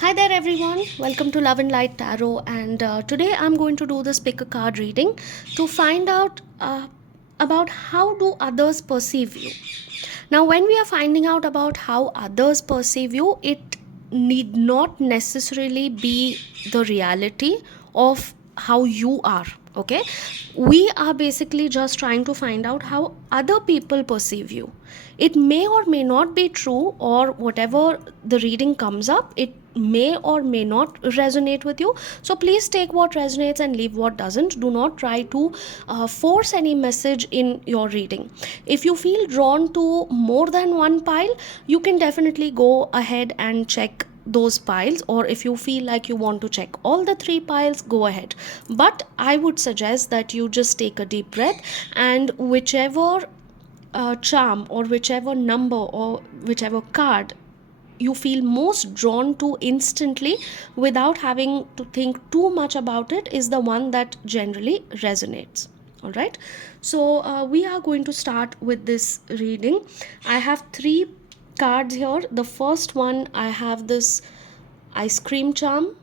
Hi there, everyone. Welcome to Love and Light Tarot. And today I'm going to do this pick a card reading to find out about how do others perceive you. Now, when we are finding out about how others perceive you, it need not necessarily be the reality of how you are. Okay, we are basically just trying to find out how other people perceive you. It may or may not be true, or whatever the reading comes up, it may or may not resonate with you. So please take what resonates and leave what doesn't. Do not try to force any message in your reading. If you feel drawn to more than one pile, you can definitely go ahead and check those piles, or if you feel like you want to check all the three piles, go ahead. But I would suggest that you just take a deep breath, and whichever charm or whichever number or whichever card you feel most drawn to instantly without having to think too much about it is the one that generally resonates. All right, so we are going to start with this reading. I have three cards here. The first one, I have this ice cream charm.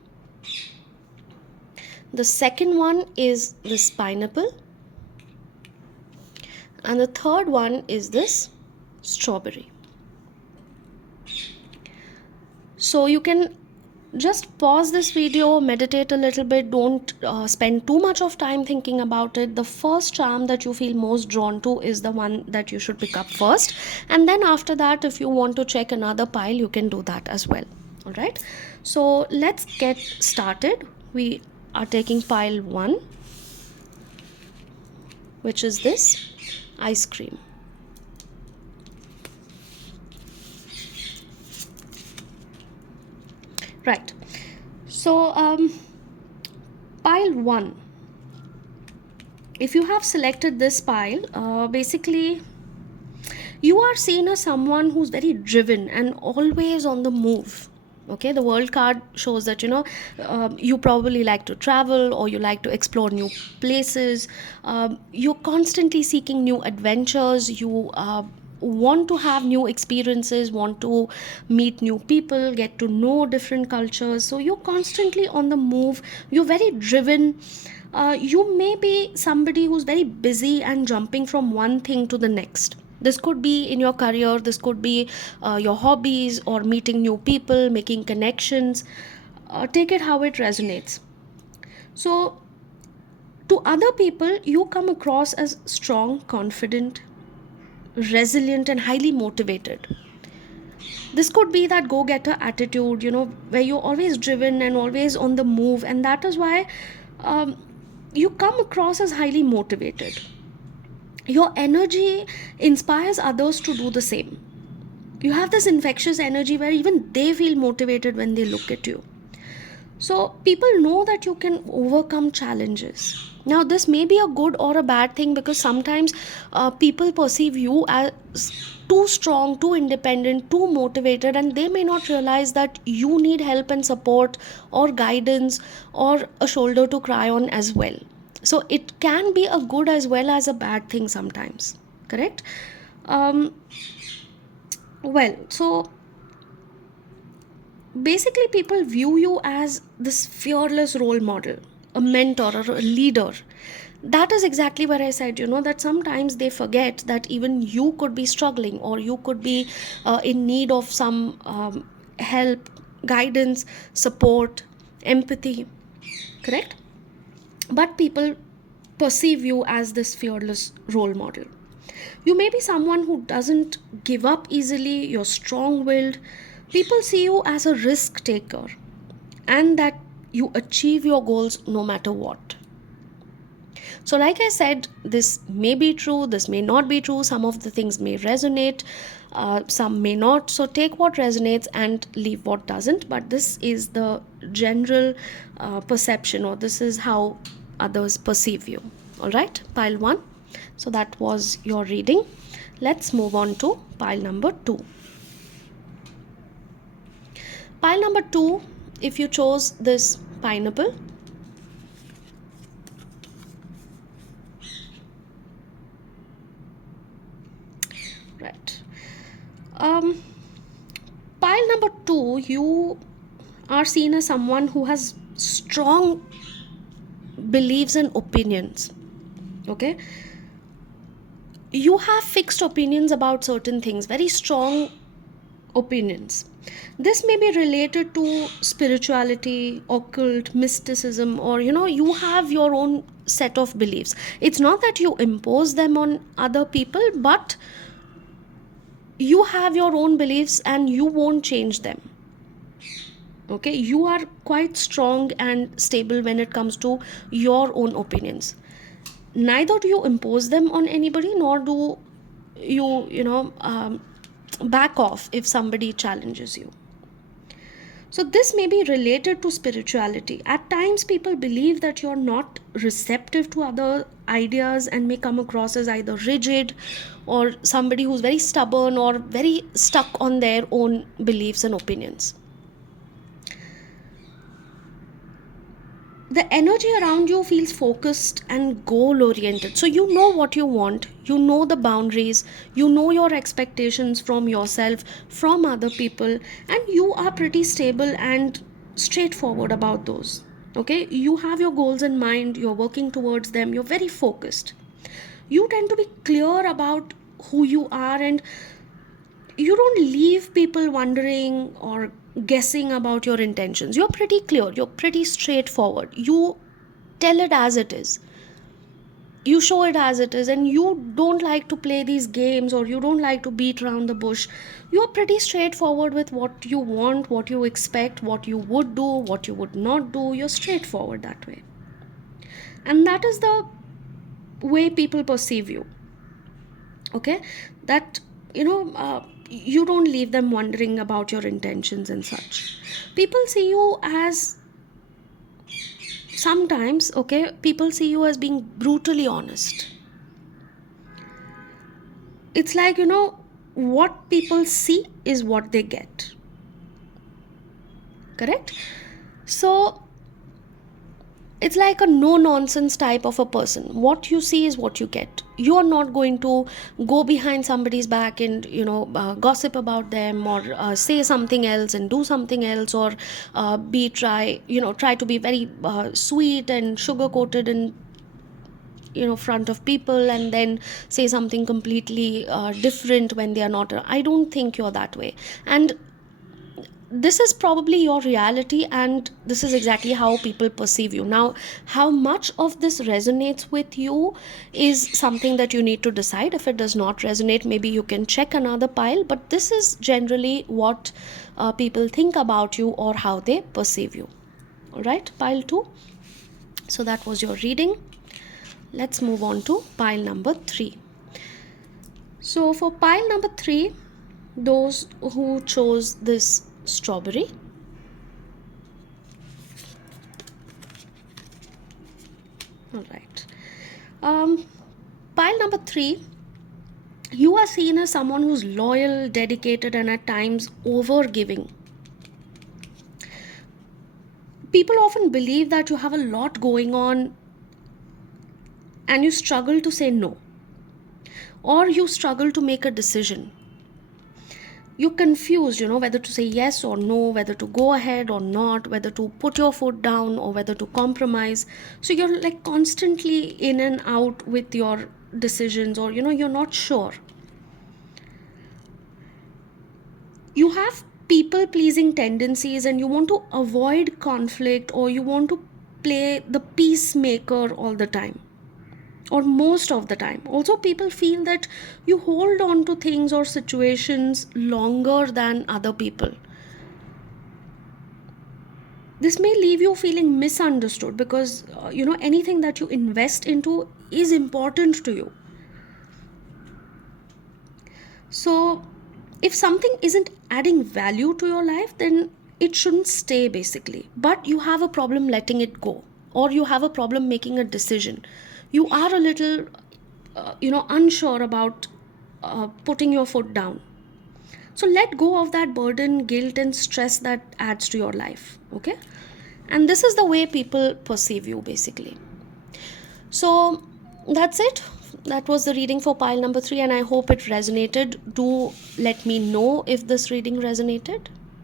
The second one is this pineapple, and the third one is this strawberry. So you can just pause this video, meditate a little bit. Don't spend too much of time thinking about it. The first charm that you feel most drawn to is the one that you should pick up first, and then after that, if you want to check another pile, you can do that as well. All right, so let's get started. We are taking pile 1, which is this ice cream. Right, so pile 1, if you have selected this pile, basically you are seen as someone who's very driven and always on the move. Okay, the world card shows that you probably like to travel, or you like to explore new places. You're constantly seeking new adventures. You want to have new experiences, want to meet new people, get to know different cultures. So you're constantly on the move. You're very driven. You may be somebody who's very busy and jumping from one thing to the next. This could be in your career, this could be your hobbies, or meeting new people, making connections. Take it how it resonates. So to other people, you come across as strong, confident, resilient, and highly motivated. This could be that go-getter attitude, where you're always driven and always on the move, and that is why um, you come across as highly motivated. Your energy inspires others to do the same. You have this infectious energy where even they feel motivated when they look at you. So people know that you can overcome challenges. Now, this may be a good or a bad thing, because sometimes people perceive you as too strong, too independent, too motivated, and they may not realize that you need help and support, or guidance, or a shoulder to cry on as well. So it can be a good as well as a bad thing sometimes. Correct? Um, so basically people view you as this fearless role model, a mentor, or a leader. That is exactly where I said, that sometimes they forget that even you could be struggling, or you could be in need of some help, guidance, support, empathy. Correct? But people perceive you as this fearless role model. You may be someone who doesn't give up easily, you're strong willed. People see you as a risk taker, and that you achieve your goals no matter what. So, like I said, this may be true, this may not be true. Some of the things may resonate, some may not. So, take what resonates and leave what doesn't. But this is the general perception, or this is how others perceive you. All right, pile 1. So, that was your reading. Let's move on to pile number 2. Pile number 2, if you chose this pineapple, right. Pile number 2, you are seen as someone who has strong beliefs and opinions. Okay, you have fixed opinions about certain things, very strong opinions. This may be related to spirituality, occult, mysticism, or you have your own set of beliefs. It's not that you impose them on other people, but you have your own beliefs and you won't change them. Okay, you are quite strong and stable when it comes to your own opinions. Neither do you impose them on anybody, nor do you back off if somebody challenges you. So this may be related to spirituality. At times people believe that you're not receptive to other ideas and may come across as either rigid or somebody who's very stubborn or very stuck on their own beliefs and opinions. The energy around you feels focused and goal oriented. So you know what you want, you know the boundaries, you know your expectations from yourself, from other people, and you are pretty stable and straightforward about those. Okay, you have your goals in mind, you're working towards them, you're very focused. You tend to be clear about who you are, and you don't leave people wondering or guessing about your intentions. You're pretty clear, you're pretty straightforward. You tell it as it is, you show it as it is, and you don't like to play these games or you don't like to beat around the bush. You're pretty straightforward with what you want, what you expect, what you would do, what you would not do. You're straightforward that way, and that is the way people perceive you. Okay, that you don't leave them wondering about your intentions and such. People see you as, sometimes, okay, people see you as being brutally honest. It's like, what people see is what they get. Correct? So it's like a no nonsense type of a person. What you see is what you get. You are not going to go behind somebody's back and gossip about them, or say something else and do something else, or try to be very sweet and sugar coated in front of people, and then say something completely different when they are not. I don't think you're that way, and this is probably your reality, and this is exactly how people perceive you. Now, how much of this resonates with you is something that you need to decide. If it does not resonate, maybe you can check another pile, but this is generally what people think about you or how they perceive you. All right, pile 2. So that was your reading. Let's move on to pile number 3. So for pile number 3, those who chose this strawberry, all right, pile number 3, you are seen as someone who's loyal, dedicated, and at times over giving. People often believe that you have a lot going on and you struggle to say no, or you struggle to make a decision. You're confused, whether to say yes or no, whether to go ahead or not, whether to put your foot down or whether to compromise. So you're like constantly in and out with your decisions, or you're not sure. You have people pleasing tendencies, and you want to avoid conflict, or you want to play the peacemaker all the time, or most of the time. Also, people feel that you hold on to things or situations longer than other people. This may leave you feeling misunderstood, because anything that you invest into is important to you. So if something isn't adding value to your life, then it shouldn't stay, basically. But you have a problem letting it go, or you have a problem making a decision. You are a little unsure about putting your foot down. So let go of that burden, guilt, and stress that adds to your life. Okay, and this is the way people perceive you, basically. So that's it. That was the reading for pile number 3, and I hope it resonated. Do let me know if this reading resonated.